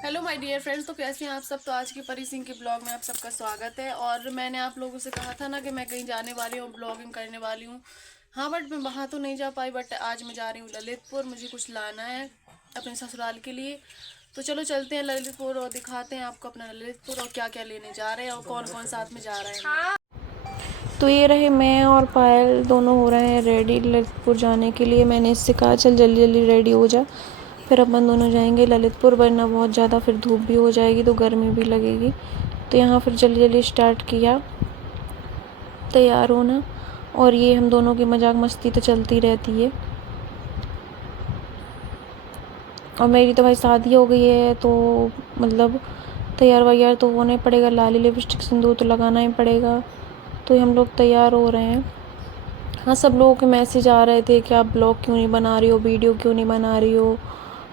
Hello my dear friends, तो कैसे हैं आप सब। तो आज की परी सिंह के ब्लॉग में आप सबका स्वागत है। और मैंने आप लोगों से कहा था ना कि मैं कहीं जाने वाली हूँ, ब्लॉगिंग करने वाली हूँ। हाँ, बट मैं वहाँ तो नहीं जा पाई। बट आज मैं जा रही हूँ ललितपुर, मुझे कुछ लाना है अपने ससुराल के लिए। तो चलो चलते हैं ललितपुर और दिखाते हैं आपको अपना ललितपुर और क्या क्या लेने जा रहे हैं और कौन कौन साथ में जा रहे हैं। तो ये रहे, मैं और पायल दोनों हो रहे हैं रेडी ललितपुर जाने के लिए। मैंने इससे कहा चल जल्दी जल्दी रेडी हो जा, फिर अपन दोनों जाएंगे ललितपुर, वरना बहुत ज़्यादा फिर धूप भी हो जाएगी तो गर्मी भी लगेगी। तो यहाँ फिर जल्दी जल्दी स्टार्ट किया तैयार होना। और ये हम दोनों की मजाक मस्ती तो चलती रहती है। और मेरी तो भाई शादी हो गई है, तो मतलब तैयार वैयार तो होना ही पड़ेगा, लाली लिपस्टिक सिंदूर तो लगाना ही पड़ेगा। तो हम लोग तैयार हो रहे हैं। हाँ, सब लोगों के मैसेज आ रहे थे कि आप ब्लॉग क्यों नहीं बना रही हो, वीडियो क्यों नहीं बना रही हो।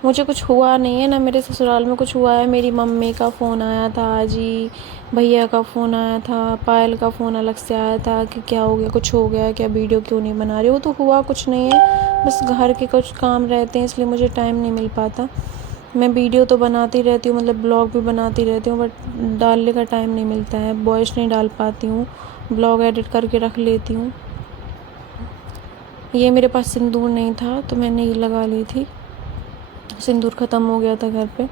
मुझे कुछ हुआ नहीं है ना, मेरे ससुराल में कुछ हुआ है। मेरी मम्मी का फ़ोन आया था आज ही, भैया का फ़ोन आया था, पायल का फ़ोन अलग से आया था कि क्या हो गया, कुछ हो गया क्या, वीडियो क्यों नहीं बना रही हो। तो हुआ कुछ नहीं है, बस घर के कुछ काम रहते हैं इसलिए मुझे टाइम नहीं मिल पाता। मैं वीडियो तो बनाती रहती हूँ, मतलब ब्लॉग भी बनाती रहती हूँ, बट डालने का टाइम नहीं मिलता है, वॉइस नहीं डाल पाती हूँ, ब्लॉग एडिट करके रख लेती हूँ। ये मेरे पास सिंदूर नहीं था तो मैंने ये लगा ली थी, सिंदूर ख़त्म हो गया था घर पे।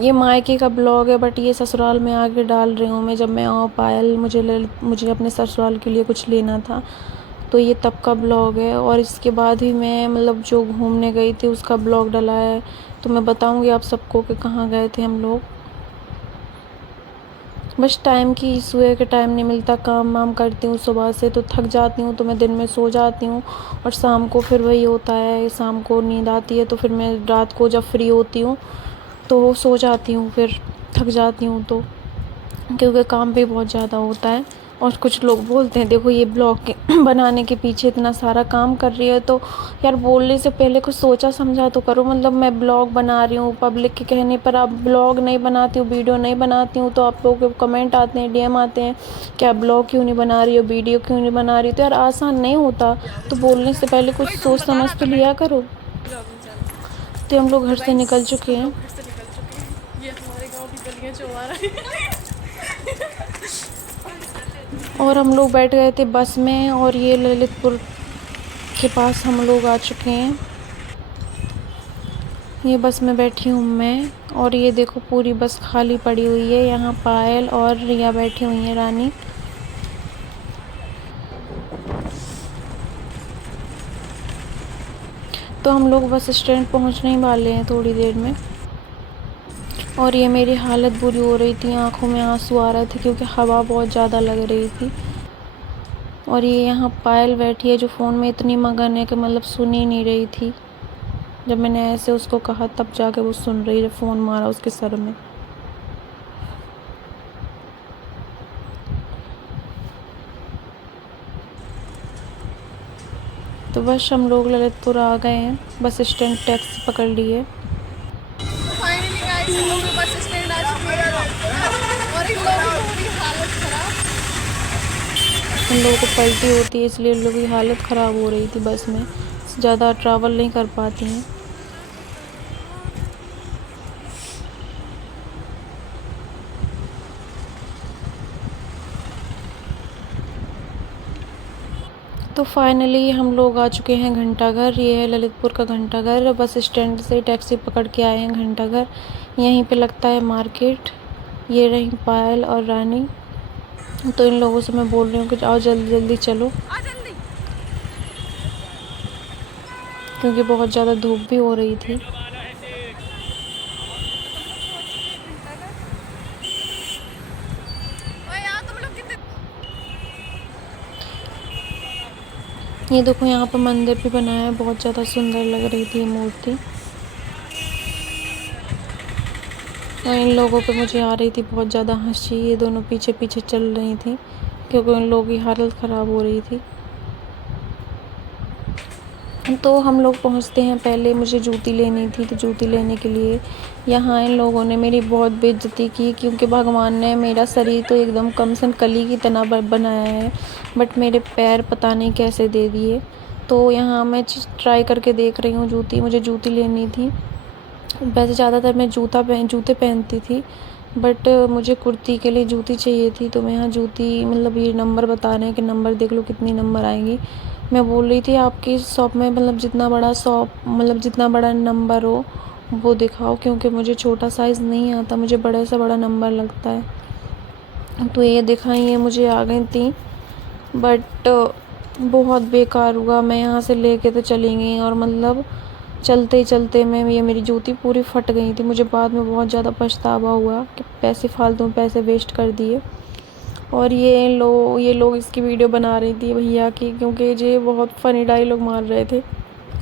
ये मायके का ब्लॉग है, बट ये ससुराल में आके डाल रही हूँ मैं। जब मैं आऊँ पायल, मुझे अपने ससुराल के लिए कुछ लेना था, तो ये तब का ब्लॉग है। और इसके बाद भी मैं मतलब जो घूमने गई थी उसका ब्लॉग डला है, तो मैं बताऊँगी आप सबको कि कहाँ गए थे हम लोग। बस टाइम की इशू है कि टाइम नहीं मिलता, काम वाम करती हूँ सुबह से तो थक जाती हूँ, तो मैं दिन में सो जाती हूँ। और शाम को फिर वही होता है, शाम को नींद आती है तो फिर मैं रात को जब फ्री होती हूँ तो सो जाती हूँ, फिर थक जाती हूँ तो, क्योंकि काम भी बहुत ज़्यादा होता है। और कुछ लोग बोलते हैं देखो ये ब्लॉग के बनाने के पीछे इतना सारा काम कर रही है, तो यार बोलने से पहले कुछ सोचा समझा तो करो। मतलब मैं ब्लॉग बना रही हूँ, पब्लिक के कहने पर आप ब्लॉग नहीं बनाती हूँ, वीडियो नहीं बनाती हूँ, तो आप लोगों के कमेंट आते हैं, डीएम आते हैं कि आप ब्लॉग क्यों नहीं बना रही हो, वीडियो क्यों नहीं बना रही हो। तो यार आसान नहीं होता, तो बोलने से पहले कुछ सोच समझ तो लिया करो। Blogging channel. तो हम लोग तो घर से गाइस, निकल चुके हम हैं। लोग घर से निकल चुके हैं। ये हमारे गांव की गलियां जो आ रही है। और हम लोग बैठ गए थे बस में, और ये ललितपुर के पास हम लोग आ चुके हैं। ये बस में बैठी हूँ मैं, और ये देखो पूरी बस खाली पड़ी हुई है। यहाँ पायल और रिया बैठी हुई हैं, रानी। तो हम लोग बस स्टैंड पहुँचने ही वाले हैं थोड़ी देर में। और ये मेरी हालत बुरी हो रही थी, आंखों में आंसू आ रहे थे क्योंकि हवा बहुत ज़्यादा लग रही थी। और ये यहाँ पायल बैठी है जो फ़ोन में इतनी मगन है कि मतलब सुन ही नहीं रही थी। जब मैंने ऐसे उसको कहा तब जाके वो सुन रही है, फ़ोन मारा उसके सर में। तो बस हम लोग ललितपुर आ गए हैं, बस स्टैंड टैक्सी पकड़ ली है। तो फाइनली गाइस, हम लोग भी बस स्टैंड आ चुके हैं और इन लोगों की हो रही हालत खराब। इन लोगों को पलटी होती है इसलिए इन लोगों की हालत ख़राब हो रही थी, बस में ज़्यादा ट्रैवल नहीं कर पाती हैं। तो फाइनली हम लोग आ चुके हैं घंटाघर। ये है ललितपुर का घंटाघर। बस स्टैंड से टैक्सी पकड़ के आए हैं घंटाघर, यहीं पे लगता है मार्केट। ये रही पायल और रानी। तो इन लोगों से मैं बोल रही हूँ कि आओ जल्दी जल्दी चलो, आ जल्दी। क्योंकि बहुत ज़्यादा धूप भी हो रही थी। हम लोग पहुंच चुके हैं घंटाघर। ओए यार, तुम लोग कितने। ये देखो यहाँ पर मंदिर भी बनाया है, बहुत ज़्यादा सुंदर लग रही थी ये मूर्ति। और इन लोगों पे मुझे आ रही थी बहुत ज़्यादा हंसी, ये दोनों पीछे पीछे चल रही थी क्योंकि उन लोगों की हालत ख़राब हो रही थी। तो हम लोग पहुंचते हैं, पहले मुझे जूती लेनी थी, तो जूती लेने के लिए यहाँ इन लोगों ने मेरी बहुत बेइज्जती की, क्योंकि भगवान ने मेरा शरीर तो एकदम कली की तरह बनाया है, बट मेरे पैर पता नहीं कैसे दे दिए। तो यहाँ मैं ट्राई करके देख रही हूँ जूती। मुझे जूती लेनी थी। वैसे ज़्यादातर मैं जूते पहनती थी, बट मुझे कुर्ती के लिए जूती चाहिए थी। तो मैं यहाँ जूती मतलब ये नंबर बता रहे हैं कि नंबर देख लो कितनी नंबर आएंगी। मैं बोल रही थी आपकी शॉप में मतलब जितना बड़ा नंबर हो वो दिखाओ, क्योंकि मुझे छोटा साइज़ नहीं आता, मुझे बड़े से बड़ा नंबर लगता है। तो ये दिखाई है, मुझे आ गई थी, बट बहुत बेकार हुआ। मैं यहाँ से लेके तो चली गई और मतलब चलते ही चलते मैं ये मेरी जूती पूरी फट गई थी। मुझे बाद में बहुत ज़्यादा पछतावा हुआ कि फालतू में पैसे वेस्ट कर दिए। और ये लोग इसकी वीडियो बना रही थी भैया की, क्योंकि ये बहुत फ़नी डायलॉग मार रहे थे।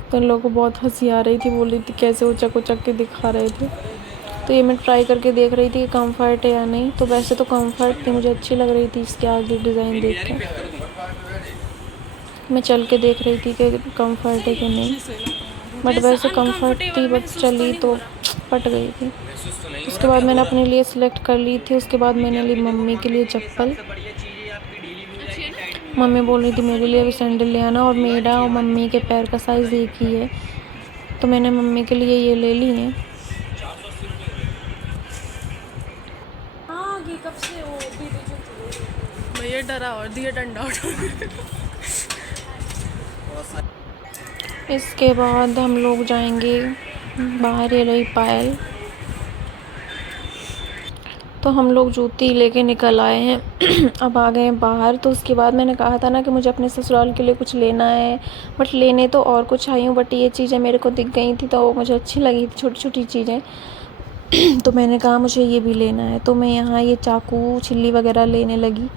तो इन लोगों को बहुत हंसी आ रही थी, बोल रही थी कैसे उचक उचक के दिखा रहे थे। तो ये मैं ट्राई करके देख रही थी कि कम्फर्ट है या नहीं। तो वैसे तो कम्फर्ट थी, मुझे अच्छी लग रही थी इसके आगे डिज़ाइन देख के। मैं चल के देख रही थी कि कम्फर्ट है कि नहीं, बट वैसे कम्फर्ट थी, बट चली तो फट गई थी। उसके बाद मैंने अपने लिए सिलेक्ट कर ली थी। उसके बाद मैंने ली मम्मी के लिए चप्पल। मम्मी बोल रही थी मेरे लिए भी सैंडल ले आना, और मेरा और मम्मी के पैर का साइज़ एक ही है, तो मैंने मम्मी के लिए ये ले ली हैं। भैया डरा और दिया डंडा उठा। इसके बाद हम लोग जाएंगे बाहर। ये रही पायल। तो हम लोग जूती लेके निकल आए हैं। अब आ गए हैं बाहर। तो उसके बाद मैंने कहा था ना कि मुझे अपने ससुराल के लिए कुछ लेना है, बट लेने तो और कुछ आई हूँ, बट ये चीज़ें मेरे को दिख गई थी तो मुझे अच्छी लगी थी, छोटी छोटी चीज़ें। तो मैंने कहा मुझे ये भी लेना है। तो मैं यहाँ ये चाकू छिल्ली वगैरह लेने लगी।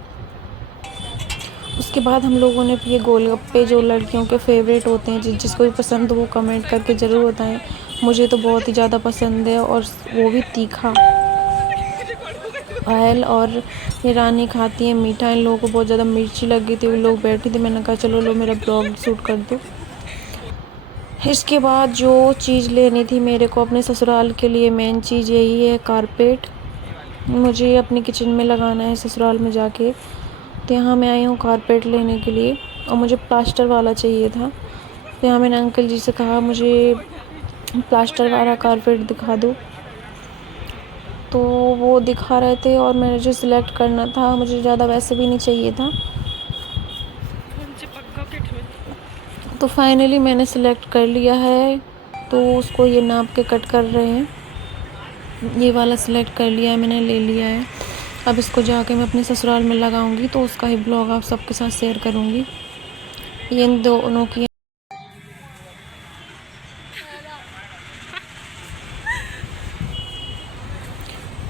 उसके बाद हम लोगों ने ये गोलगप्पे, जो लड़कियों के फेवरेट होते हैं, जिसको भी पसंद हो वो कमेंट करके ज़रूर बताएं। मुझे तो बहुत ही ज़्यादा पसंद है, और वो भी तीखा। पायल और ये रानी खाती है मीठा। इन लोगों को बहुत ज़्यादा मिर्ची लग गई थी, वो लोग बैठी थी। मैंने कहा चलो लो मेरा ब्लॉग शूट कर दो। इसके बाद जो चीज़ लेनी थी मेरे को अपने ससुराल के लिए, मेन चीज़ यही है, कारपेट। मुझे अपनी किचन में लगाना है ससुराल में जाके। तो यहाँ मैं आई हूँ कारपेट लेने के लिए, और मुझे प्लास्टर वाला चाहिए था। तो यहाँ मैंने अंकल जी से कहा मुझे प्लास्टर वाला कारपेट दिखा दो। तो वो दिखा रहे थे, और मैंने जो सिलेक्ट करना था, मुझे ज़्यादा वैसे भी नहीं चाहिए था। तो फाइनली मैंने सिलेक्ट कर लिया है। तो उसको ये नाप के कट कर रहे हैं। ये वाला सिलेक्ट कर लिया है मैंने, ले लिया है। अब इसको जाके मैं अपने ससुराल में लगाऊंगी, तो उसका ही ब्लॉग आप सबके साथ शेयर करूंगी। ये इन दोनों की।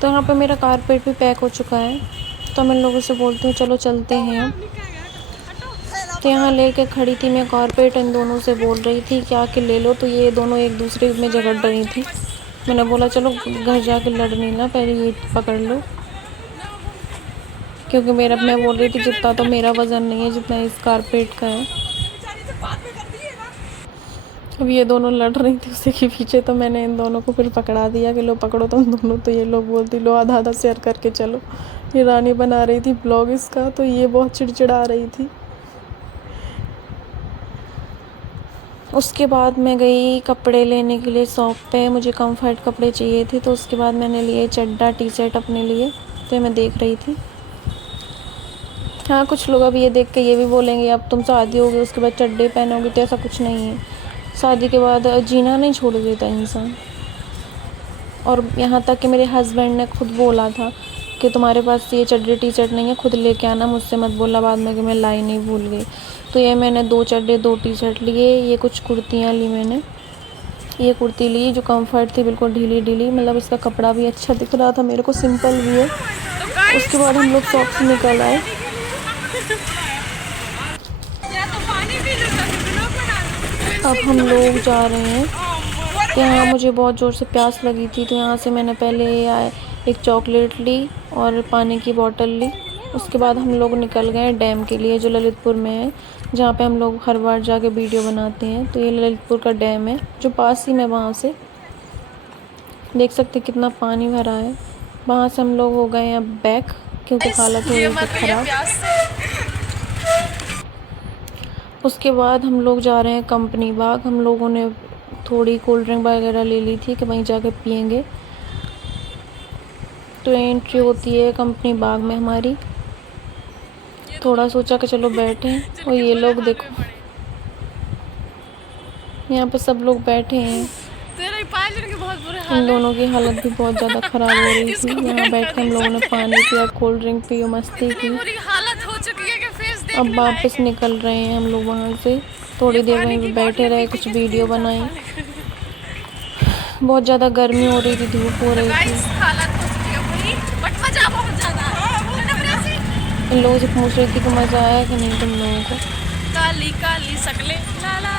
तो यहाँ पे मेरा कारपेट भी पैक हो चुका है। तो मैं लोगों से बोलती हूँ चलो चलते हैं। तो यहाँ लेके खड़ी थी मैं कारपेट, इन दोनों से बोल रही थी कि आके ले लो। तो ये दोनों एक दूसरे में झगड़ रही थी। मैंने बोला चलो घर जाके लड़ नहीं ना, पहले ये पकड़ लो, क्योंकि मैं बोल रही थी जितना तो मेरा वज़न नहीं है जितना इस कारपेट का है। अब ये दोनों लड़ रही थी उसी के पीछे, तो मैंने इन दोनों को फिर पकड़ा दिया कि लो पकड़ो तुम दोनों। तो ये लोग बोलती लो आधा आधा शेयर करके चलो। ये रानी बना रही थी ब्लॉग इसका, तो ये बहुत चिड़चिड़ा रही थी। उसके बाद मैं गई कपड़े लेने के लिए शॉप पे। मुझे कंफर्ट कपड़े चाहिए थे, तो उसके बाद मैंने लिए चड्डा टी शर्ट अपने लिए। तो मैं देख रही थी। हाँ, कुछ लोग अब ये देख के ये भी बोलेंगे अब तुम शादी होगी उसके बाद चड्डे पहनोगे, तो ऐसा कुछ नहीं है। शादी के बाद जीना नहीं छोड़ देता इंसान। और यहाँ तक कि मेरे हस्बैंड ने खुद बोला था कि तुम्हारे पास ये चड्डे टी शर्ट नहीं है, खुद लेके आना, मुझसे मत बोला बाद में कि मैं लाई नहीं, भूल गई। तो ये मैंने 2 चड्डे 2 टी शर्ट लिए। ये कुछ कुर्तियाँ ली मैंने। ये कुर्ती ली जो कंफर्ट थी, बिल्कुल ढीली ढीली, मतलब इसका कपड़ा भी अच्छा दिख रहा था मेरे को, सिंपल भी है। उसके बाद हम लोग शॉप से निकल आए। अब हम लोग जा रहे हैं। यहाँ मुझे बहुत ज़ोर से प्यास लगी थी, तो यहाँ से मैंने पहले एक चॉकलेट ली और पानी की बोतल ली। उसके बाद हम लोग निकल गए डैम के लिए, जो ललितपुर में है, जहाँ पे हम लोग हर बार जाके वीडियो बनाते हैं। तो ये ललितपुर का डैम है जो पास ही में, वहाँ से देख सकते कितना पानी भरा है। वहाँ से हम लोग हो गए हैं बैक, क्योंकि हालत हो रही थी ख़राब। उसके बाद हम लोग जा रहे हैं कंपनी बाग। हम लोगों ने थोड़ी कोल्ड ड्रिंक वगैरह ले ली थी कि वहीं जाके पियेंगे। तो एंट्री होती है कंपनी बाग में हमारी। थोड़ा सोचा कि चलो बैठे, और ये लोग देखो, यहाँ पे सब लोग बैठे हैं। इन दोनों की हालत भी बहुत ज़्यादा ख़राब हो रही थी। यहाँ बैठ के हम लोगों ने पानी पिया, कोल्ड ड्रिंक पी, मस्ती की। अब वापस निकल रहे हैं हम लोग वहाँ से। थोड़ी देर वहीं पे बैठे रहे, कुछ वीडियो बनाई। बहुत ज़्यादा गर्मी हो रही थी, धूप हो रही थी। इन लोगों से पूछ रही थी कि मज़ा आया कि नहीं तुम लोगों को। काली काली सकले ला ला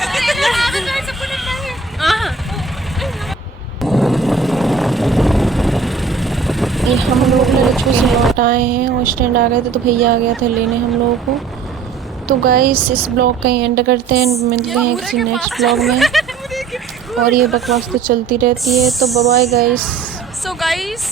ये हम लोग लड़कों से लौट आए हैं और स्टैंड आ गए थे, तो भैया आ गया था लेने हम लोगों को। तो गाइस इस ब्लॉग का ही एंड करते हैं, मिलते हैं किसी नेक्स्ट ब्लॉग में। और ये बकवास तो चलती रहती है, तो bye bye guys. So guys